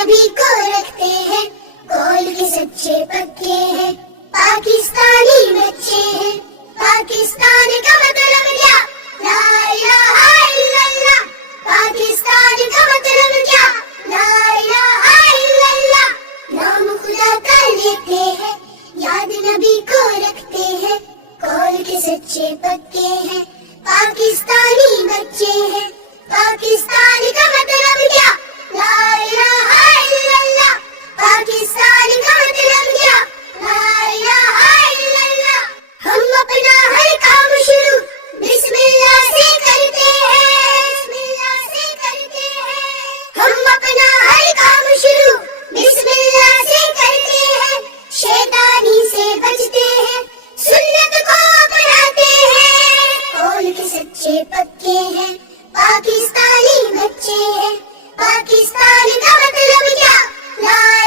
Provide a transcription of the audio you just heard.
نبی کو رکھتے ہیں، کول کے سچے پکے ہیں، پاکستانی بچے ہیں۔ پاکستان کا مطلب کیا؟ لا الہ الا اللہ۔ پاکستان کا مطلب کیا؟ لا الہ الا اللہ۔ نام خدا کا لیتے ہیں، یاد نبی کو رکھتے ہیں، کول کے سچے پکے ہیں، پاکستانی بچے ہیں۔ پاکستان کا مطلب کیا؟ لا الہ الا اللہ۔ پاکستان کا مطلب کیا؟ لا الہ الا اللہ۔ ہم اپنا ہر کام شروع بسم اللہ سے کرتے ہیں، بسم اللہ سے کرتے ہیں۔ ہم اپنا ہر کام شروع بسم اللہ سے کرتے ہیں، شیطانی سے بچتے ہیں، سنت کو اپناتے ہیں، کول کے سچے پکے ہیں، پاکستانی بچے ہیں۔ پاکستان کا مطلب کیا؟ لا